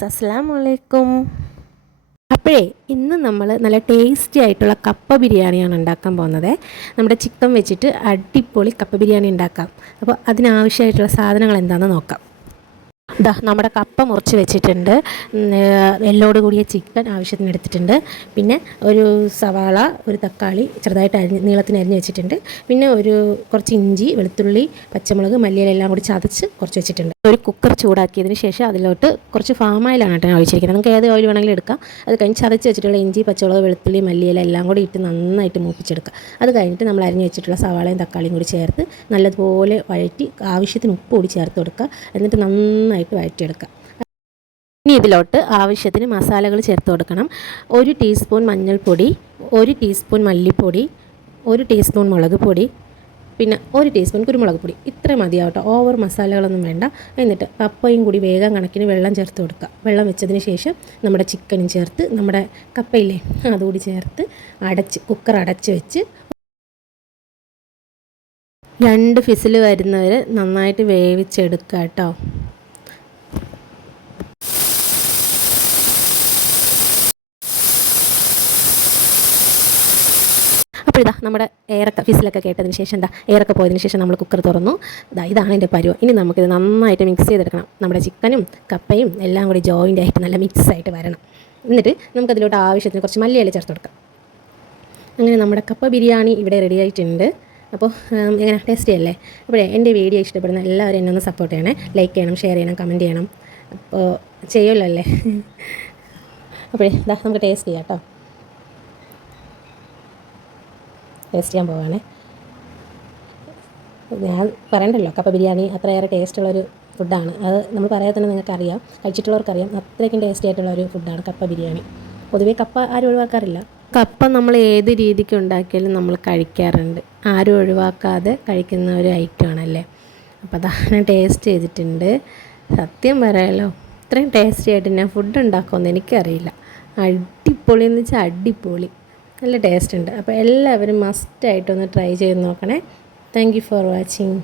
Viewers, അസ്സലാമു അലൈക്കും. അപ്പോഴേ ഇന്ന് നമ്മൾ നല്ല ടേസ്റ്റി ആയിട്ടുള്ള കപ്പ ബിരിയാണിയാണ് ഉണ്ടാക്കാൻ പോകുന്നത്. നമ്മുടെ ചിക്കൻ വെച്ചിട്ട് അടിപൊളി കപ്പ ബിരിയാണി ഉണ്ടാക്കാം. അപ്പോൾ അതിനാവശ്യമായിട്ടുള്ള സാധനങ്ങൾ എന്താണെന്ന് നോക്കാം. നമ്മുടെ കപ്പ മുറിച്ച് വെച്ചിട്ടുണ്ട്, എല്ലോട് കൂടിയ ചിക്കൻ ആവശ്യത്തിന് എടുത്തിട്ടുണ്ട്, പിന്നെ ഒരു സവാള, ഒരു തക്കാളി ചെറുതായിട്ട് നീളത്തിന് അരിഞ്ഞ് വെച്ചിട്ടുണ്ട്, പിന്നെ കുറച്ച് ഇഞ്ചി, വെളുത്തുള്ളി, പച്ചമുളക്, മല്ലിയില എല്ലാം കൂടി ചതച്ച് കുറച്ച് വെച്ചിട്ടുണ്ട്. ഒരു കുക്കർ ചൂടാക്കിയതിന് ശേഷം അതിലോട്ട് കുറച്ച് ഫാം ഓയിലാണ് കേട്ടോ ഒഴിച്ചിരിക്കുന്നത്. നമുക്ക് ഏത് ഓയിൽ വേണമെങ്കിലും എടുക്കാം. അത് കഴിഞ്ഞ് ചതച്ച് വെച്ചിട്ടുള്ള ഇഞ്ചി, പച്ചമുളക്, വെളുത്തുള്ളി, മല്ലിയില എല്ലാം കൂടി ഇട്ട് നന്നായിട്ട് മൂപ്പിച്ചെടുക്കുക. അത് കഴിഞ്ഞിട്ട് നമ്മൾ അരിഞ്ഞ് വെച്ചിട്ടുള്ള സവാളയും തക്കാളിയും കൂടി ചേർത്ത് നല്ലതുപോലെ വഴറ്റി ആവശ്യത്തിന് ഉപ്പ് കൂടി ചേർത്ത് കൊടുക്കുക. എന്നിട്ട് നന്നായിട്ട് വഴറ്റിയെടുക്കാം. ഇനി ഇതിലോട്ട് ആവശ്യത്തിന് മസാലകൾ ചേർത്ത് കൊടുക്കണം. 1 ടീസ്പൂൺ മഞ്ഞൾപ്പൊടി, 1 ടീസ്പൂൺ മല്ലിപ്പൊടി, 1 ടീസ്പൂൺ മുളക് പൊടി, പിന്നെ 1 ടീസ്പൂൺ കുരുമുളക് പൊടി. ഇത്ര മതിയാവട്ടെ, ഓവർ മസാലകളൊന്നും വേണ്ട. എന്നിട്ട് കപ്പയും കൂടി വേഗം കണക്കിന് വെള്ളം ചേർത്ത് കൊടുക്കുക. വെള്ളം വെച്ചതിന് ശേഷം നമ്മുടെ ചിക്കനും ചേർത്ത്, നമ്മുടെ കപ്പയില്ലേ അതുകൂടി ചേർത്ത് കുക്കർ അടച്ച് വെച്ച് 2 ഫിസിൽ വരുന്നവരെ നന്നായിട്ട് വേവിച്ചെടുക്കുക കേട്ടോ. അപ്പോൾ നമ്മുടെ ഫിസിലൊക്കെ കേട്ടതിന് ശേഷം എയറൊക്കെ പോയതിന് ശേഷം നമ്മൾ കുക്കർ തുറന്നു. ഇതാണ് എൻ്റെ പരുവം. ഇനി നമുക്കിത് നന്നായിട്ട് മിക്സ് ചെയ്തെടുക്കണം. നമ്മുടെ ചിക്കനും കപ്പയും എല്ലാം കൂടി ജോയിൻ്റ് ആയിട്ട് നല്ല മിക്സായിട്ട് വരണം. എന്നിട്ട് നമുക്കതിലോട്ട് ആവശ്യത്തിന് കുറച്ച് മല്ലിയില ചേർത്ത് കൊടുക്കാം. അങ്ങനെ നമ്മുടെ കപ്പ ബിരിയാണി ഇവിടെ റെഡി ആയിട്ടുണ്ട്. അപ്പോൾ എങ്ങനെ ടേസ്റ്റി അല്ലേ? അപ്പോഴേ എൻ്റെ വീഡിയോ ഇഷ്ടപ്പെടുന്ന എല്ലാവരും എന്നെ ഒന്ന് സപ്പോർട്ട് ചെയ്യണേ. ലൈക്ക് ചെയ്യണം, ഷെയർ ചെയ്യണം, കമൻറ്റ് ചെയ്യണം. അപ്പോൾ ചെയ്യുമല്ലോ അല്ലേ? അപ്പോഴേ നമുക്ക് ടേസ്റ്റ് ചെയ്യാം കേട്ടോ. ടേസ്റ്റ് ചെയ്യാൻ പോവുകയാണേ. ഞാൻ പറയണ്ടല്ലോ, കപ്പ ബിരിയാണി അത്രയേറെ ടേസ്റ്റുള്ളൊരു ഫുഡാണ്. അത് നമ്മൾ പറയാതെ തന്നെ നിങ്ങൾക്കറിയാം, കഴിച്ചിട്ടുള്ളവർക്കറിയാം. അത്രയ്ക്കും ടേസ്റ്റി ആയിട്ടുള്ള ഒരു ഫുഡാണ് കപ്പ ബിരിയാണി. പൊതുവേ കപ്പ ആരും ഒഴിവാക്കാറില്ല. കപ്പ നമ്മൾ ഏത് രീതിക്ക് ഉണ്ടാക്കിയാലും നമ്മൾ കഴിക്കാറുണ്ട്. ആരും ഒഴിവാക്കാതെ കഴിക്കുന്ന ഒരു ഐറ്റമാണല്ലേ. അപ്പോൾ ഞാൻ ടേസ്റ്റ് ചെയ്തിട്ടുണ്ട്. സത്യം പറയാമല്ലോ, ഇത്രയും ടേസ്റ്റി ആയിട്ട് ഞാൻ ഫുഡ് ഉണ്ടാക്കുമെന്ന് എനിക്കറിയില്ല. അടിപൊളി എന്ന് വെച്ചാൽ അടിപൊളി, നല്ല ടേസ്റ്റ് ഉണ്ട്. അപ്പോൾ എല്ലാവരും മസ്റ്റായിട്ടൊന്ന് ട്രൈ ചെയ്ത് നോക്കണേ. Thank you for watching.